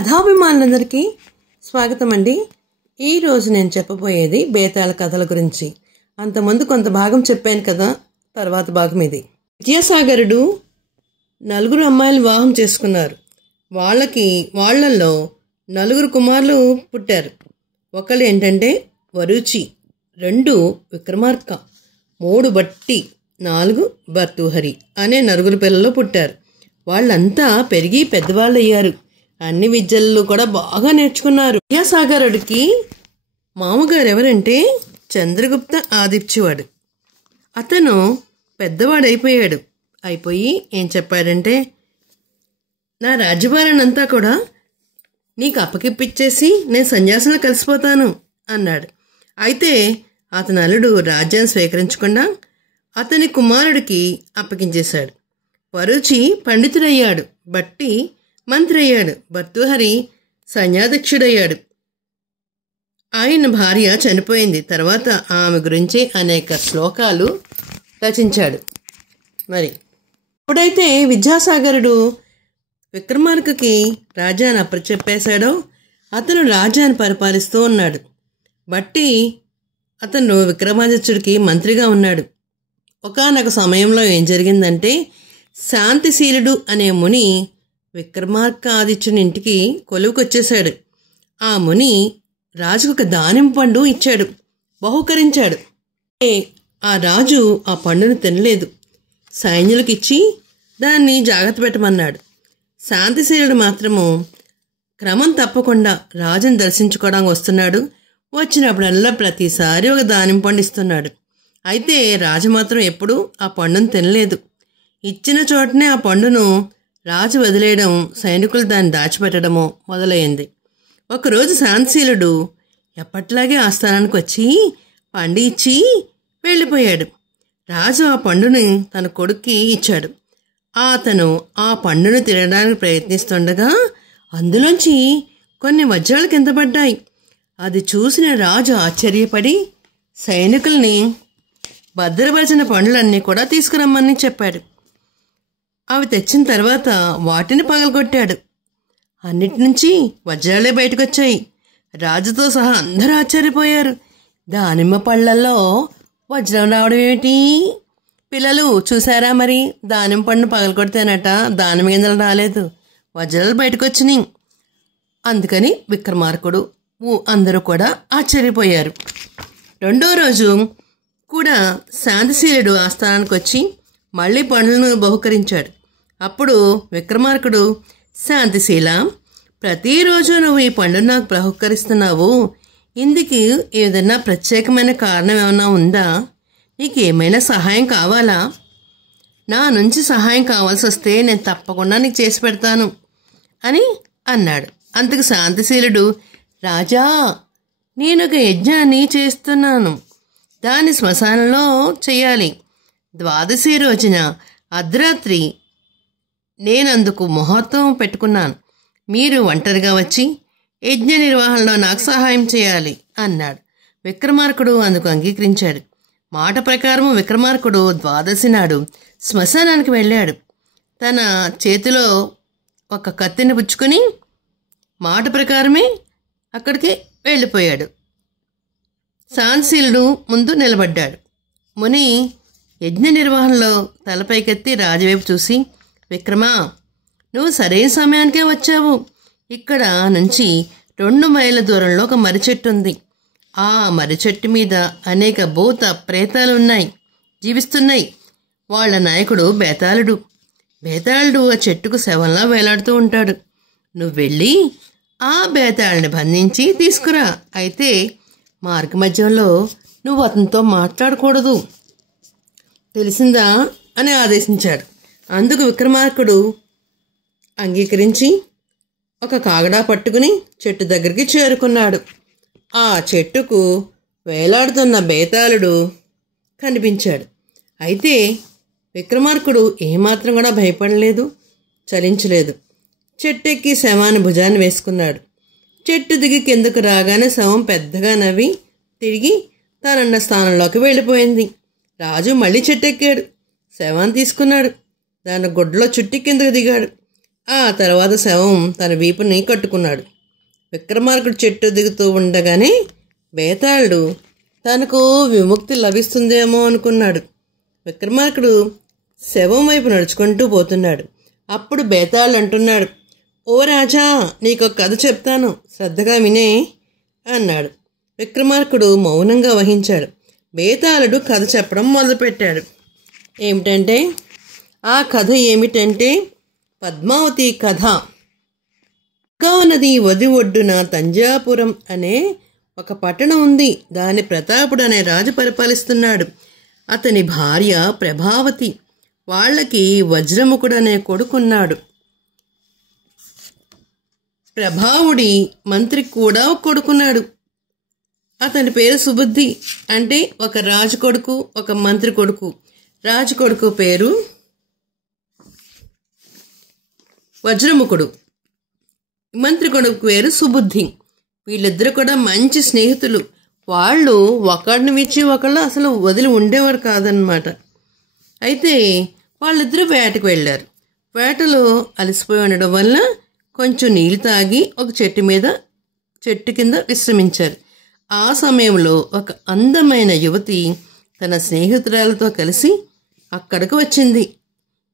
కథాభిమానులందరికీ స్వాగతం అండి. ఈరోజు నేను చెప్పబోయేది బేతాళ కథల గురించి. అంతకుముందు కొంత భాగం చెప్పాను కదా, తర్వాత భాగం ఇది. విద్యాసాగరుడు 4 అమ్మాయిలు వివాహం చేసుకున్నారు. వాళ్ళల్లో 4 కుమారులు పుట్టారు. ఒకళ్ళు ఏంటంటే వరుచి, 2 విక్రమార్క, 3 బట్టి, 4 భర్తృహరి అనే 4 పిల్లలు పుట్టారు. వాళ్ళంతా పెరిగి పెద్దవాళ్ళు అయ్యారు. అన్ని విద్యలు కూడా బాగా నేర్చుకున్నారు. విద్యాసాగరుడికి మామగారు ఎవరంటే చంద్రగుప్త ఆదిత్యుడు. అతను పెద్దవాడైపోయాడు. అయిపోయి ఏం చెప్పాడంటే, నా రాజ్యభారాన్ని అంతా కూడా నీకు అప్పగిప్పించేసి నేను సన్యాసంలో కలిసిపోతాను అన్నాడు. అయితే అతని అల్లుడు రాజ్యాన్ని స్వీకరించకుండా అతని కుమారుడికి అప్పగించేశాడు. వరుచి పండితుడయ్యాడు, బట్టి మంత్రి అయ్యాడు, భర్తృహరి సైన్యాధ్యక్షుడయ్యాడు. ఆయన భార్య చనిపోయింది. తర్వాత ఆమె గురించి అనేక శ్లోకాలు రచించాడు. మరి ఎప్పుడైతే విద్యాసాగరుడు విక్రమార్కకి రాజ్యాన్ని అప్పచెప్పేశాడో అతను రాజ్యాన్ని పరిపాలిస్తూ ఉన్నాడు. బట్టి అతను విక్రమాదిత్యుడికి మంత్రిగా ఉన్నాడు. ఒకానొక సమయంలో ఏం జరిగిందంటే, శాంతిశీలుడు అనే ముని విక్రమార్క ఆదిత్యుని ఇంటికి కొలువుకొచ్చేశాడు. ఆ ముని రాజుకు ఒక దానిమ్మ పండు ఇచ్చాడు, బహుకరించాడు. ఆ రాజు ఆ పండును తినలేదు. సైన్యులకు ఇచ్చి దాన్ని జాగ్రత్త పెట్టమన్నాడు. శాంతిశీలుడు మాత్రము క్రమం తప్పకుండా రాజుని దర్శించుకోవడానికి వస్తున్నాడు. వచ్చినప్పుడల్లా ప్రతిసారి ఒక దానిమ్మ పండు ఇస్తున్నాడు. అయితే రాజు మాత్రం ఎప్పుడూ ఆ పండును తినలేదు. ఇచ్చిన చోటనే ఆ పండును రాజు వదిలేయడం, సైనికులు దాన్ని దాచిపెట్టడమో మొదలైంది. ఒకరోజు శాంతిశీలుడు ఎప్పట్లాగే ఆస్థానానికి వచ్చి పండు ఇచ్చి వెళ్ళిపోయాడు. రాజు ఆ పండుని తన కొడుక్కి ఇచ్చాడు. అతను ఆ పండును తినడానికి ప్రయత్నిస్తుండగా అందులోంచి కొన్ని వజ్రాలు కింద పడ్డాయి. అది చూసిన రాజు ఆశ్చర్యపడి సైనికుల్ని భద్రపరిచిన పండ్లన్నీ కూడా తీసుకురమ్మని చెప్పాడు. అవి తెచ్చిన తర్వాత వాటిని పగలగొట్టాడు. అన్నిటి నుంచి వజ్రాలే బయటకొచ్చాయి. రాజుతో సహా అందరూ ఆశ్చర్యపోయారు. దానిమ్మ పళ్ళల్లో వజ్రం రావడం ఏమిటి? పిల్లలు చూసారా, మరి దానిమ్మ పండును పగలగొడితేనట దానిమ్మ గింజలు రాలేదు, వజ్రాలు బయటకొచ్చినాయి. అందుకని విక్రమార్కుడు అందరూ కూడా ఆశ్చర్యపోయారు. రెండో రోజు కూడా శాంతిశీలుడు ఆస్థానానికి వచ్చి మళ్ళీ పండ్లను బహుకరించాడు. అప్పుడు విక్రమార్కుడు, శాంతిశీల, ప్రతిరోజు నువ్వు ఈ పండును నాకు బహుకరిస్తున్నావు, ఇందుకు ఏదైనా ప్రత్యేకమైన కారణం ఏమైనా ఉందా? నీకు ఏమైనా సహాయం కావాలా? నా నుంచి సహాయం కావాల్సి వస్తే నేను తప్పకుండా నీకు చేసి పెడతాను అని అన్నాడు. అందుకు శాంతిశీలుడు, రాజా, నేను ఒక యజ్ఞాన్ని చేస్తున్నాను, దాన్ని శ్మశానంలో చేయాలి. ద్వాదశి రోజున అర్ధరాత్రి నేనందుకు ముహూర్తం పెట్టుకున్నాను. మీరు ఒంటరిగా వచ్చి యజ్ఞ నిర్వహణలో నాకు సహాయం చేయాలి అన్నాడు. విక్రమార్కుడు అందుకు అంగీకరించాడు. మాట ప్రకారం విక్రమార్కుడు ద్వాదశి నాడు శ్మశానానికి వెళ్ళాడు. తన చేతిలో ఒక కత్తిని పుచ్చుకొని మాట ప్రకారమే అక్కడికి వెళ్ళిపోయాడు. శాంతిశీలుడు ముందు నిలబడ్డాడు. ముని యజ్ఞ నిర్వహణలో తలపైకెత్తి రాజువైపు చూసి, విక్రమా, నువ్వు సరైన సమయానికే వచ్చావు. ఇక్కడ నుంచి 2 మైళ్ళ దూరంలో ఒక మర్రి చెట్టు ఉంది. ఆ మర్రి చెట్టు మీద అనేక భూత ప్రేతాలు జీవిస్తున్నాయి. వాళ్ళ నాయకుడు బేతాళుడు. బేతాళుడు ఆ చెట్టుకు శవంలా వేలాడుతూ ఉంటాడు. నువ్వు వెళ్ళి ఆ బేతాళుని బంధించి తీసుకురా. అయితే మార్గమధ్యంలో నువ్వు అతనితో మాట్లాడకూడదు, తెలిసిందా అని ఆదేశించాడు. అందుకు విక్రమార్కుడు అంగీకరించి ఒక కాగడా పట్టుకుని చెట్టు దగ్గరికి చేరుకున్నాడు. ఆ చెట్టుకు వేలాడుతున్న బేతాళుడు కనిపించాడు. అయితే విక్రమార్కుడు ఏమాత్రం కూడా భయపడలేదు, చలించలేదు. చెట్టెక్కి శవాన్ని భుజాన్ని వేసుకున్నాడు. చెట్టు దిగి కిందకు రాగానే శవం పెద్దగా నవ్వి తిరిగి తానున్న స్థానంలోకి వెళ్ళిపోయింది. రాజు మళ్ళీ చెట్టెక్కాడు, శవాన్ని తీసుకున్నాడు, దాని గుడ్డలో చుట్టి కిందకు దిగాడు. ఆ తర్వాత శవం తన వీపుని కట్టుకున్నాడు. విక్రమార్కుడు చెట్టు దిగుతూ ఉండగానే బేతాళుడు తనకు విముక్తి లభిస్తుందేమో అనుకున్నాడు. విక్రమార్కుడు శవం వైపు నడుచుకుంటూ పోతున్నాడు. అప్పుడు బేతాళుడు అంటున్నాడు, ఓ రాజా, నీకు కథ చెప్తాను, శ్రద్ధగా వినే అన్నాడు. విక్రమార్కుడు మౌనంగా వహించాడు. బేతాళుడు కథ చెప్పడం మొదలుపెట్టాడు. ఆ కథ ఏమిటంటే పద్మావతి కథ. నది వది ఒడ్డున తంజాపురం అనే ఒక పట్టణం ఉంది. దాని ప్రతాపుడు అనే రాజు పరిపాలిస్తున్నాడు. అతని భార్య ప్రభావతి. వాళ్ళకి వజ్రముఖుడు అనే కొడుకున్నాడు. ప్రభావుడి మంత్రి కూడా ఒక కొడుకున్నాడు. అతని పేరు సుబుద్ధి. అంటే ఒక రాజు కొడుకు, ఒక మంత్రి కొడుకు. రాజు కొడుకు పేరు వజ్రముఖుడు, మంత్రి కొడుకు పేరు సుబుద్ధి. వీళ్ళిద్దరు కూడా మంచి స్నేహితులు. వాళ్ళు ఒకడిని విచ్చి ఒకళ్ళు అసలు వదిలి ఉండేవారు కాదనమాట. అయితే వాళ్ళిద్దరూ వేటకు వెళ్ళారు. వేటలో అలసిపోయి ఉండడం వల్ల కొంచెం నీళ్ళు తాగి ఒక చెట్టు కింద విశ్రమించారు. ఆ సమయంలో ఒక అందమైన యువతి తన స్నేహితురాలతో కలిసి అక్కడికి వచ్చింది.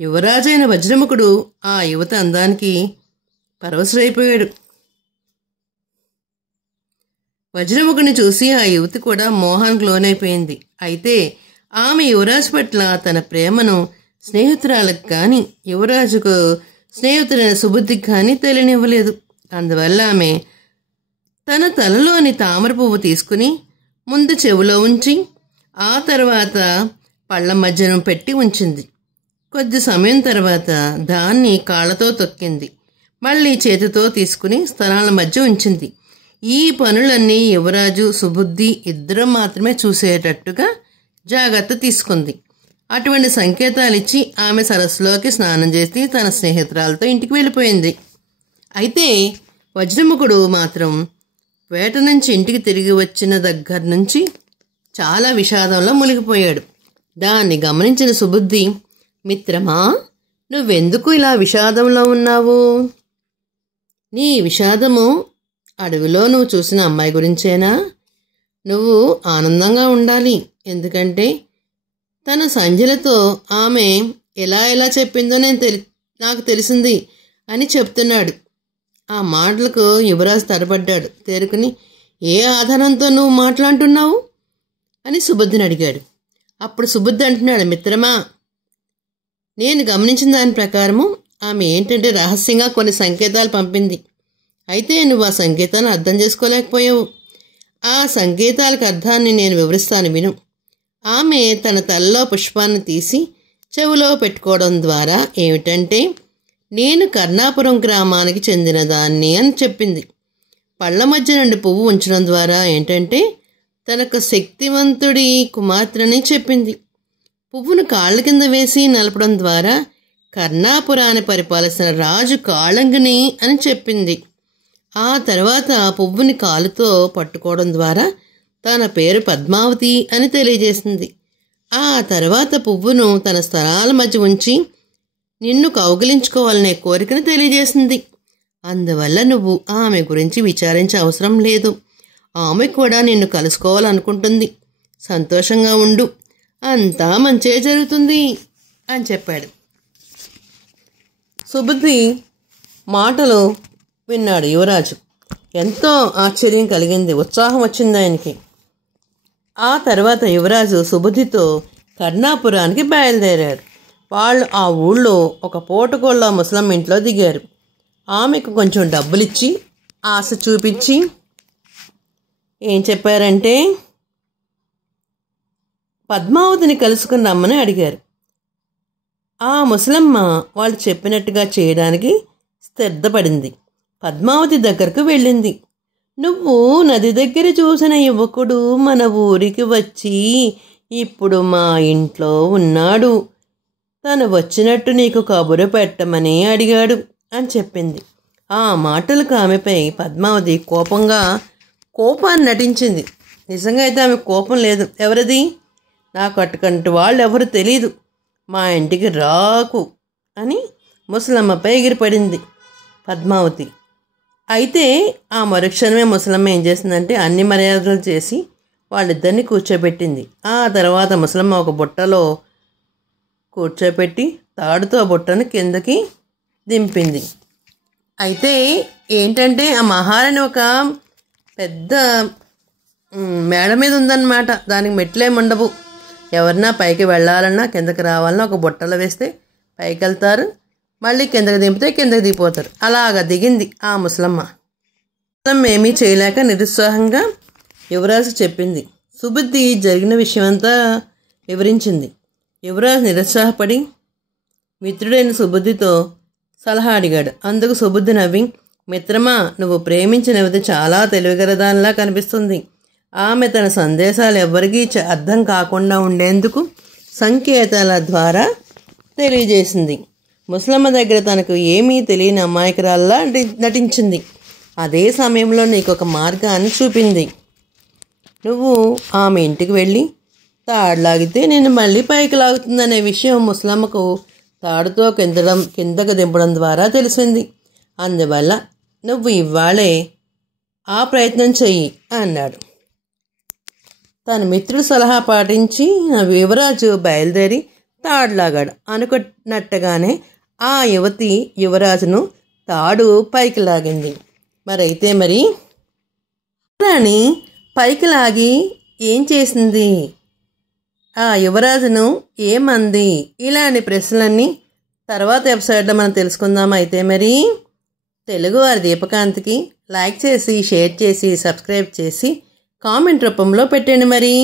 యువరాజైన వజ్రముఖుడు ఆ యువత అందానికి పరవశుడైపోయాడు. వజ్రముఖుని చూసి ఆ యువతి కూడా మోహానికి లోనైపోయింది. అయితే ఆమె యువరాజు పట్ల తన ప్రేమను స్నేహితురాలకు కానీ యువరాజుకు స్నేహితుడైన సుబుద్ధికి కానీ తెలియనివ్వలేదు. అందువల్ల ఆమె తన తలలోని తామర పువ్వు తీసుకుని ముందు చెవిలో ఉంచి ఆ తర్వాత పళ్ళ మధ్యన పెట్టి ఉంచింది. కొద్ది సమయం తర్వాత దాన్ని కాళ్ళతో తొక్కింది. మళ్ళీ చేతితో తీసుకుని స్తనాల మధ్య ఉంచింది. ఈ పనులన్నీ యువరాజు సుబుద్ధి ఇద్దరం మాత్రమే చూసేటట్టుగా జాగ్రత్త తీసుకుంది. అటువంటి సంకేతాలు ఇచ్చి ఆమె సరస్సులోకి స్నానం చేసి తన స్నేహితురాలతో ఇంటికి వెళ్ళిపోయింది. అయితే వజ్రముఖుడు మాత్రం వేట నుంచి ఇంటికి తిరిగి వచ్చిన దగ్గర నుంచి చాలా విషాదంలో మునిగిపోయాడు. దాన్ని గమనించిన సుబుద్ధి, మిత్రమా, నువ్వెందుకు ఇలా విషాదంలో ఉన్నావు? నీ విషాదము అడవిలో నువ్వు చూసిన అమ్మాయి గురించేనా? నువ్వు ఆనందంగా ఉండాలి. ఎందుకంటే తన సంజలతో ఆమె ఎలా చెప్పిందో నాకు తెలిసింది అని చెప్తున్నాడు. ఆ మాటలకు యువరాజు తడబడ్డాడు. తేరుకుని, ఏ ఆధారంతో నువ్వు మాట్లాడుతున్నావు అని సుబుద్ధిని అడిగాడు. అప్పుడు సుబుద్ధి అంటున్నాడు, మిత్రమా, నేను గమనించిన దాని ప్రకారము ఆమె ఏంటంటే రహస్యంగా కొన్ని సంకేతాలు పంపింది. అయితే నువ్వు ఆ సంకేతాలను అర్థం చేసుకోలేకపోయావు. ఆ సంకేతాలకు అర్థాన్ని నేను వివరిస్తాను విను. ఆమె తన తలలో పుష్పాన్ని తీసి చెవిలో పెట్టుకోవడం ద్వారా ఏమిటంటే నేను కర్ణాపురం గ్రామానికి చెందిన దాన్ని అని చెప్పింది. పళ్ళ మధ్య నుండి పువ్వు ఉంచడం ద్వారా ఏంటంటే తనకు శక్తివంతుడి కుమార్తెని చెప్పింది. పువ్వును కాళ్ళ కింద వేసి నలపడం ద్వారా కర్ణాపురాన్ని పరిపాలిస్తున్న రాజు కాళంగిని అని చెప్పింది. ఆ తర్వాత పువ్వుని కాలుతో పట్టుకోవడం ద్వారా తన పేరు పద్మావతి అని తెలియజేసింది. ఆ తర్వాత పువ్వును తన స్తనాల మధ్య ఉంచి నిన్ను కౌగిలించుకోవాలనే కోరికను తెలియజేసింది. అందువల్ల నువ్వు ఆమె గురించి విచారించే అవసరం లేదు. ఆమె కూడా నిన్ను కలుసుకోవాలనుకుంటుంది. సంతోషంగా ఉండు, అంతా మంచే జరుగుతుంది అని చెప్పాడు. సుబుద్ధి మాటలు విన్నాడు యువరాజు. ఎంతో ఆశ్చర్యం కలిగింది, ఉత్సాహం వచ్చింది ఆయనకి. ఆ తర్వాత యువరాజు సుబుద్ధితో కర్ణాపురానికి బయలుదేరాడు. వాళ్ళు ఆ ఊళ్ళో ఒక పూటకోళ్ళ ముసలమ్మ ఇంట్లో దిగారు. ఆమెకు కొంచెం డబ్బులిచ్చి ఆశ చూపించి ఏం చెప్పారంటే పద్మావతిని కలుసుకుని రమ్మని అడిగారు. ఆ ముసలమ్మ వాళ్ళు చెప్పినట్టుగా చేయడానికి శ్రద్ధపడింది. పద్మావతి దగ్గరకు వెళ్ళింది. నువ్వు నది దగ్గర చూసిన యువకుడు మన ఊరికి వచ్చి ఇప్పుడు మా ఇంట్లో ఉన్నాడు. తను వచ్చినట్టు నీకు కబురు పెట్టమని అడిగాడు అని చెప్పింది. ఆ మాటలకు ఆమెపై పద్మావతి కోపాన్ని నటించింది. నిజంగా అయితే ఆమె కోపం లేదు. ఎవరిది? నాకు అటుకంటి వాళ్ళు ఎవరు తెలీదు, మా ఇంటికి రాకు అని ముసలమ్మపై ఎగిరిపడింది పద్మావతి. అయితే ఆ మరుక్షణమే ముసలమ్మ ఏం చేసిందంటే అన్ని మర్యాదలు చేసి వాళ్ళిద్దరిని కూర్చోబెట్టింది. ఆ తర్వాత ముసలమ్మ ఒక బుట్టలో కూర్చోబెట్టి తాడుతో ఆ బుట్టను కిందకి దింపింది. అయితే ఏంటంటే ఆ మహారాణి ఒక పెద్ద మేడ మీద ఉందన్నమాట. దానికి మెట్లేమి ఉండవు. ఎవరన్నా పైకి వెళ్ళాలన్నా కిందకి రావాలన్నా ఒక బుట్టలో వేస్తే పైకి వెళ్తారు, మళ్ళీ కిందకి దింపితే కిందకి దిగిపోతారు. అలాగా దిగింది ఆ ముసలమ్మ. ఏమీ చేయలేక నిరుత్సాహంగా యువరాజు చెప్పింది. సుబుద్ధి జరిగిన విషయమంతా వివరించింది. యువరాజు నిరుత్సాహపడి మిత్రుడైన సుబుద్ధితో సలహా అడిగాడు. అందుకు సుబుద్ధి నవ్వి, మిత్రమా, నువ్వు ప్రేమించిన యువతి చాలా తెలివిగలదానిలా కనిపిస్తుంది. ఆమె తన సందేశాలు ఎవ్వరికీ అర్థం కాకుండా ఉండేందుకు సంకేతాల ద్వారా తెలియజేసింది. ముసలమ్మ దగ్గర తనకు ఏమీ తెలియని అమాయకురాల్లా నటించింది. అదే సమయంలో నీకు ఒక మార్గాన్ని చూపింది. నువ్వు ఆమె ఇంటికి వెళ్ళి తాడులాగితే నేను మళ్ళీ పైకి లాగుతుందనే విషయం ముసలమ్మకు తాడుతో కిందకు దింపడం ద్వారా తెలిసింది. అందువల్ల నువ్వు ఇవాళే ఆ ప్రయత్నం చెయ్యి అన్నాడు. తన మిత్రుడు సలహా పాటించి యువరాజు బయలుదేరి తాడులాగాడు. అనుకున్నట్టుగానే ఆ యువతి యువరాజును తాడు పైకి లాగింది. మరి రాణి పైకి లాగి ఏం చేసింది, ఆ యువరాజును ఏమంది, ఇలాంటి ప్రశ్నలన్నీ తర్వాత ఎపిసోడ్లో మనం తెలుసుకుందాం. అయితే మరి తెలుగువారి దీపకాంత్కి లైక్ చేసి, షేర్ చేసి, సబ్స్క్రైబ్ చేసి కామెంట్ రూపంలో పెట్టండి మరి.